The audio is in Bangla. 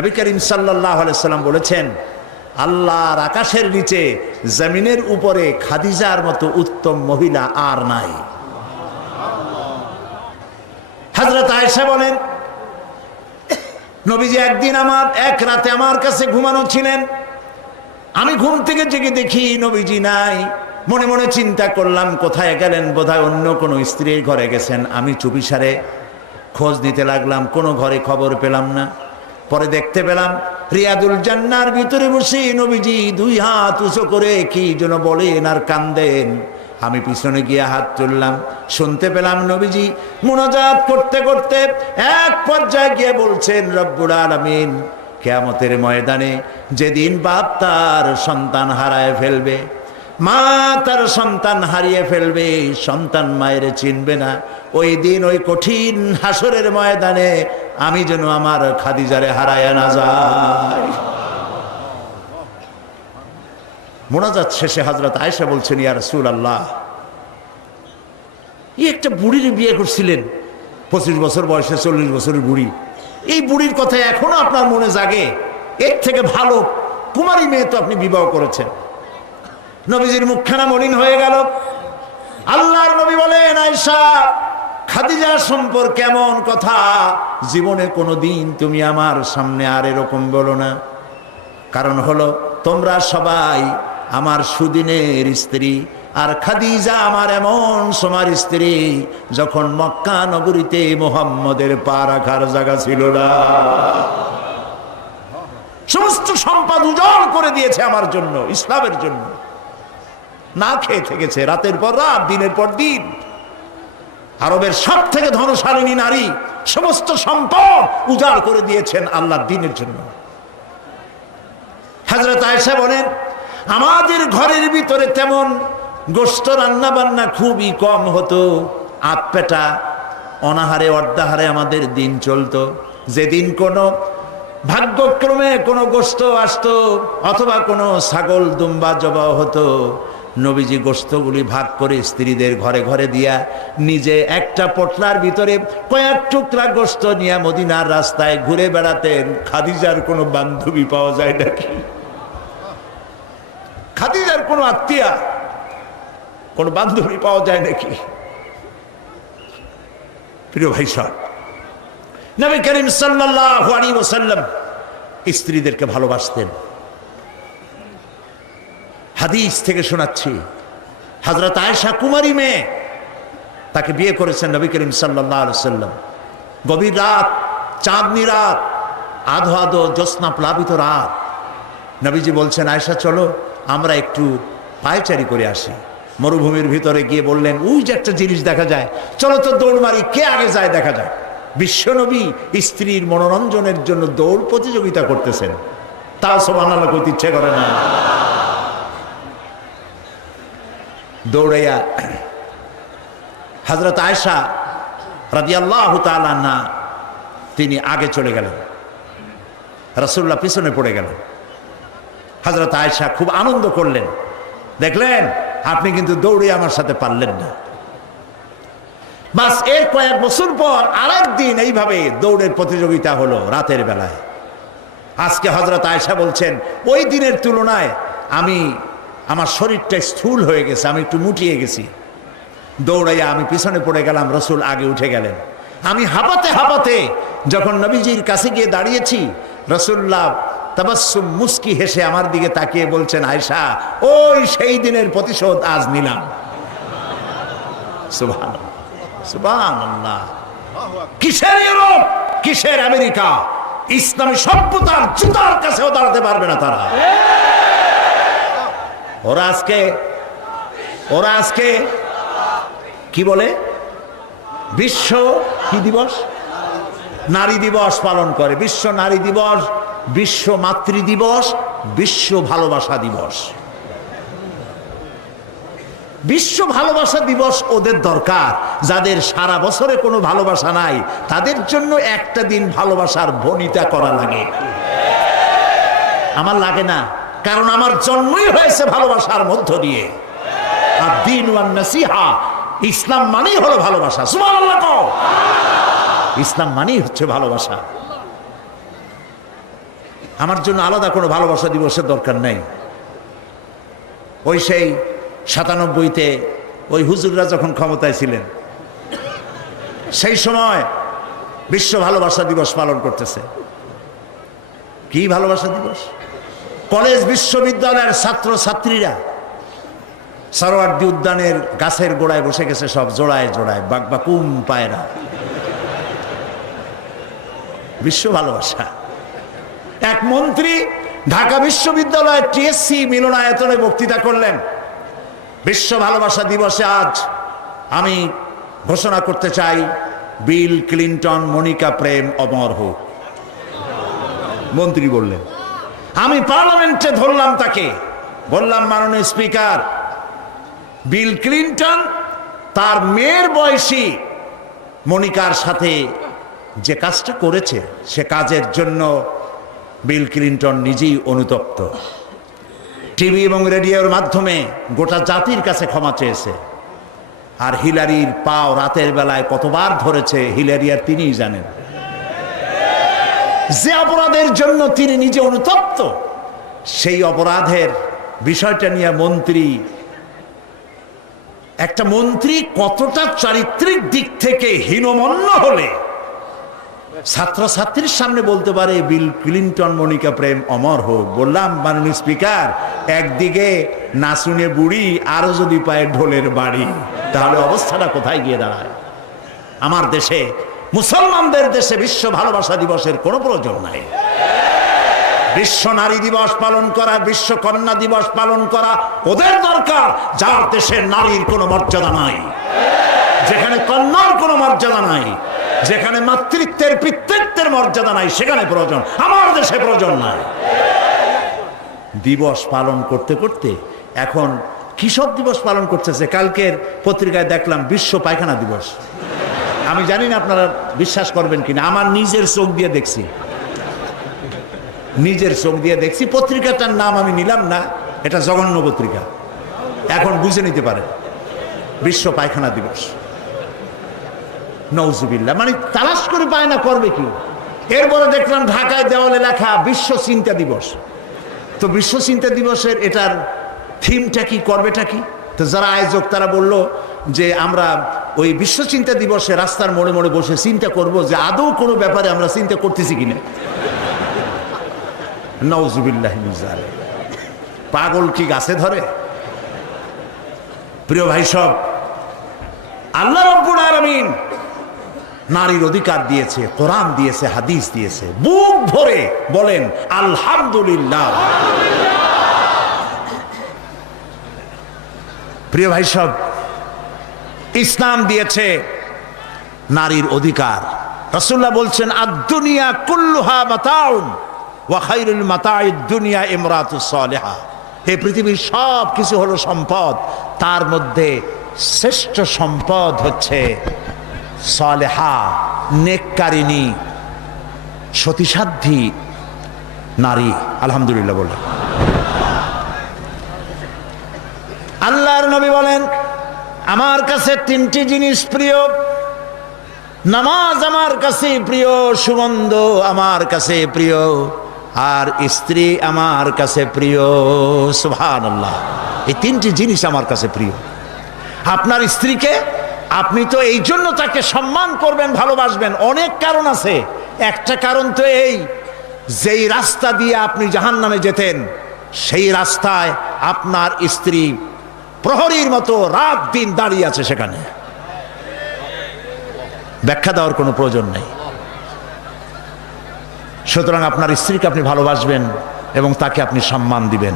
নবী করিম সাল্লাহ সাল্লাম বলেছেন, আল্লাহর আকাশের নিচে, জমিনের উপরে খাদিজার মতো উত্তম মহিলা আর নাই। হাজরত আয়েশা বলেন, নবীজি একদিন আমার, এক রাতে আমার কাছে ঘুমানো ছিলেন। আমি ঘুম থেকে জেগে দেখি নবীজি নাই। মনে মনে চিন্তা করলাম, কোথায় গেলেন? বোধহয় অন্য কোনো স্ত্রীর ঘরে গেছেন। আমি চুপিসারে খোঁজ নিতে লাগলাম, কোনো ঘরে খবর পেলাম না। পরে দেখতে পেলাম রিয়াদুল জান্নার ভিতরে বসে নবীজি দুই হাত উঁচু করে কি যেন বলেন আর কান্দেন। আমি পিছনে গিয়ে হাত তুললাম, শুনতে পেলাম নবীজি মোনাজাত করতে করতে এক পর্যায়ে গিয়ে বলছেন, রব্বুল আলমিন, কেয়ামতের ময়দানে যেদিন বাপ তার সন্তান হারায় ফেলবে মা তার সন্তান হারিয়ে ফেলবে, সন্তান মায়ের চিনবে না। ওই দিন ওই কঠিন হাসরের ময়দানে আমি যেন আমার খাদিজারে হারায় না যাই। মোনাজাত শেষে হজরত আয়েশা বলছেন, ইয়া রসুল আল্লাহ ই একটা বুড়ির বিয়ে করছিলেন, পঁচিশ বছর বয়সে চল্লিশ বছরের বুড়ি। এই বুড়ির কথা এখনও আপনার মনে জাগে? এর থেকে ভালো, কুমারী মেয়ে তো আপনি বিবাহ করেছেন। নবীজির মুখখানা মলিন হয়ে গেল। আল্লাহর নবী বলেন আয়সা খাদিজা সম্পর্কে কেমন কথা জীবনে কোনো দিন তুমি আমার সামনে আর এরকম বলো না। কারণ হলো, তোমরা সবাই আমার সুদিনের স্ত্রী, আর খাদিজা আমার এমন সময় স্ত্রী, যখন মক্কা নগরীতে মোহাম্মদের পা রাখার জায়গা ছিল না। সমস্ত সম্পদ উজাড় করে দিয়েছে আমার জন্য, ইসলামের জন্য। না খেয়ে থেকেছে, রাতের পর রাত, দিনের পর দিন। আরবের সব থেকে ধনশালিনী নারী, সমস্ত সম্পদ উজাড় করে দিয়েছেন আল্লাহ দিনের জন্য। হাজরত আয়সা বলেন, আমাদের ঘরের ভিতরে তেমন গোস্ত রান্না বান্না খুবই কম হতো। আতপেটা অনাহারে, অর্ধাহারে আমাদের দিন চলতো। যেদিন কোনো ভাগ্যক্রমে কোনো গোস্ত আসতো, অথবা কোনো ছাগল দুম্বা জবা হতো। নবীজি গোস্তগুলি ভাগ করে স্ত্রীদের ঘরে ঘরে দিয়া নিজে একটা পটলার ভিতরে কয়েক টুকরা গোস্ত নিয়ে মদিনার রাস্তায় ঘুরে বেড়াতেন। খাদিজার কোনো বান্ধবী পাওয়া যায় নাকি? খাদিজার কোনো আত্মীয়া কোনো বান্ধবী পাওয়া যায় নাকি? প্রিয় ভাই সাহেব, নবী করিম সাল্লাল্লাহু আলাইহি ওয়াসাল্লাম স্ত্রীদেরকে ভালোবাসতেন। হাদিস থেকে শোনাচ্ছি। হযরত আয়েশা কুমারী মেয়ে, তাকে বিয়ে করেছেন নবী করিম আলাইহি সাল্লাম গভীর রাত, চাঁদনি রাত, আধো আধো জ্যোৎস্না প্লাবিত রাত। নবীজি বলছেন, আয়েশা, চলো, আমরা একটু পায়চারি করে আসি। মরুভূমির ভিতরে গিয়ে বললেন, ওই যে একটা জিনিস দেখা যায়। চলো তো দৌড় মারি, কে আগে যায় দেখা যায় বিশ্বনবী স্ত্রীর মনোরঞ্জনের জন্য দৌড় প্রতিযোগিতা করতেছেন। তাও সব আল্লাহ করতে ইচ্ছে করে না। দৌড়াইয়া হজরত আয়সা রাদিয়াল্লাহু তাআলা না তিনি আগে চলে গেলেন। রসুল্লাহ পিছনে পড়ে গেলেন। হজরত আয়সা খুব আনন্দ করলেন। দেখলেন, আপনি কিন্তু দৌড়ে আমার সাথে পারলেন না। বাসের কয়েক বছর পর আর দিন এইভাবে দৌড়ের প্রতিযোগিতা হলো রাতের বেলায়। আজকে হজরত আয়সা বলছেন, ওই দিনের তুলনায় আমি আমার শরীরটা স্থূল হয়ে গেছে, আমি একটু মুটিয়ে গেছি। দৌড়াইয়া আমি পিছনে পড়ে গেলাম, রসুল আগে উঠে গেলেন। আমি হাঁপাতে হাঁপাতে যখন নবীজির কাছে গিয়ে দাঁড়িয়েছি, রসুল্লাহ তাবাসুম মুস্কি হেসে আমার দিকে তাকিয়ে বলছেন আয়সা ওই সেই দিনের প্রতিশোধ আজ নিলাম। কিসের ইউরোপ? কিসের আমেরিকা? ইসলামী সভ্যতার জুতার কাছেও দাঁড়াতে পারবে না তারা। ওরা আজকে ওরা আজকে কি বলে? বিশ্ব কি দিবস? নারী দিবস পালন করে। বিশ্ব নারী দিবস, বিশ্ব মাতৃ দিবস, বিশ্ব ভালোবাসা দিবস। বিশ্ব ভালোবাসা দিবস ওদের দরকার। যাদের সারা বছরে কোনো ভালোবাসা নাই, তাদের জন্য একটা দিন ভালোবাসার ভনিতা করা লাগে। আমার লাগে না। কারণ আমার জন্মই হয়েছে ভালোবাসার মধ্য দিয়ে। আর দিন ওয়ান নাসিহা, ইসলাম মানেই হলো ভালোবাসা। সুবহানাল্লাহ কও। ইসলাম মানেই হচ্ছে ভালোবাসা। আমার জন্য আলাদা কোনো ভালোবাসা দিবসের দরকার নেই। ওই সেই সাতানব্বইতে ওই হুজুররা যখন ক্ষমতায় ছিলেন, সেই সময় বিশ্ব ভালোবাসা দিবস পালন করতেছে। কি ভালোবাসা দিবস? কলেজ বিশ্ববিদ্যালয়ের ছাত্র ছাত্রীরা সরোয়ার্দি উদ্যানের গাছের গোড়ায় বসে গেছে সব জোড়ায় জোড়ায়, বাক বাকুম পায়রা। বিশ্ব ভালোবাসা। এক মন্ত্রী ঢাকা বিশ্ববিদ্যালয়ের টিএসসি মিলনায়তনে বক্তৃতা করলেন, বিশ্ব ভালোবাসা দিবসে আজ আমি ঘোষণা করতে চাই, বিল ক্লিন্টন, মনিকা প্রেম, অমর হোক। মন্ত্রী বললেন। আমি পার্লামেন্টে ধরলাম তাকে। বললাম, মাননীয় স্পিকার, বিল ক্লিন্টন, তার মেয়ের বয়সী মনিকার সাথে যে কাজটা করেছে, সে কাজের জন্য বিল ক্লিন্টন নিজেই অনুতপ্ত। টিভি এবং রেডিওর মাধ্যমে গোটা জাতির কাছে ক্ষমা চেয়েছে। আর হিলারির পাও রাতের বেলায় কতবার ধরেছে, হিলারি আর তিনিই জানেন। যে অপরাধের জন্য তিনি নিজে অনুতপ্ত, সেই অপরাধের বিষয়টা নিয়ে মন্ত্রী, একটা মন্ত্রী কতটা চারিত্রিক দিক থেকে হীনমন্য হলে, ছাত্রছাত্রীর সামনে বলতে পারে, বিল ক্লিন্টন, মনিকা প্রেম, অমর হোক। বললাম, মাননীয় স্পিকার, একদিকে নাচুনে বুড়ি, আরও যদি পায় ঢোলের বাড়ি, তাহলে অবস্থাটা কোথায় গিয়ে দাঁড়ায়? আমার দেশে মুসলমানদের দেশে বিশ্ব ভালোবাসা দিবসের কোনো প্রয়োজন নাই। বিশ্ব নারী দিবস পালন করা, বিশ্ব কন্যা দিবস পালন করা, ওদের দরকার যার দেশে নারীর কোনো মর্যাদা নাই। যেখানে কন্যার কোনো মর্যাদা নাই, যেখানে মাতৃত্বের, পিতৃত্বের মর্যাদা নাই, সেখানে প্রয়োজন। আমার দেশে প্রয়োজন নাই। দিবস পালন করতে করতে এখন কৃষক দিবস পালন করতেছে? কালকের পত্রিকায় দেখলাম বিশ্ব পায়খানা দিবস। আমি জানি না আপনারা বিশ্বাস করবেন কিনা, আমার নিজের চোখ দিয়ে দেখছি। নিজের চোখ দিয়ে দেখছি, পত্রিকাটার নাম আমি নিলাম না, এটা জঘন্য পত্রিকা। এখন বুঝে নিতে পারেন, বিশ্ব পায়খানা দিবস। নৌজুবিল্লা মানে তালাশ করে পায় না, করবে কি? এরপরে দেখলাম ঢাকায় দেওয়ালে লেখা বিশ্ব চিন্তা দিবস। তো বিশ্ব চিন্তা দিবসের এটার থিমটা কি, করবেটা কি? তো যারা আয়োজক তারা বলল যে আমরা ওই বিশ্ব চিন্তা দিবসে রাস্তার মোড়ে মোড়ে বসে চিন্তা করব যে আদৌ কোনো ব্যাপারে আমরা চিন্তা করতেছি কিনা। নওজুবিল্লাহ পাগল কি গাছে ধরে? প্রিয় ভাই সব, আল্লাহ রব্বুল আলামিন নারীর অধিকার দিয়েছে, কোরআন দিয়েছে, হাদিস দিয়েছে, বুক ভরে বলেন, আলহামদুলিল্লাহ। প্রিয় ভাই সব ইসলাম দিয়েছে নারীর অধিকার। রসুল্লাহ বলছেন আদুনিয়া কুল্লুহা মাতাউন ওয়া খাইরুল দুনিয়া ইমরাতুস সালেহা। পৃথিবীর সব কিছু হলো সম্পদ, তার মধ্যে শ্রেষ্ঠ সম্পদ হচ্ছে সালেহা নেককারিনী সতীসাধ্যী নারী। আলহামদুলিল্লাহ বললেন আল্লাহর নবী বলেন আমার কাছে তিনটি জিনিস প্রিয়। নামাজ আমার কাছে প্রিয় সুগন্ধ আমার কাছে প্রিয়, আর স্ত্রী আমার কাছে প্রিয়। সুহান আল্লাহ এই তিনটি জিনিস আমার কাছে প্রিয়। আপনার স্ত্রীকে আপনি তো এই জন্য তাকে সম্মান করবেন, ভালোবাসবেন। অনেক কারণ আছে। একটা কারণ তো এই, যেই রাস্তা দিয়ে আপনি জাহান নামে যেতেন, সেই রাস্তায় আপনার স্ত্রী প্রহরীর মতো রাত দিন দাঁড়িয়ে আছে সেখানে। ব্যাখ্যা দেওয়ার কোনো প্রয়োজন নেই। সুতরাং আপনার স্ত্রীকে আপনি ভালোবাসবেন এবং তাকে আপনি সম্মান দিবেন।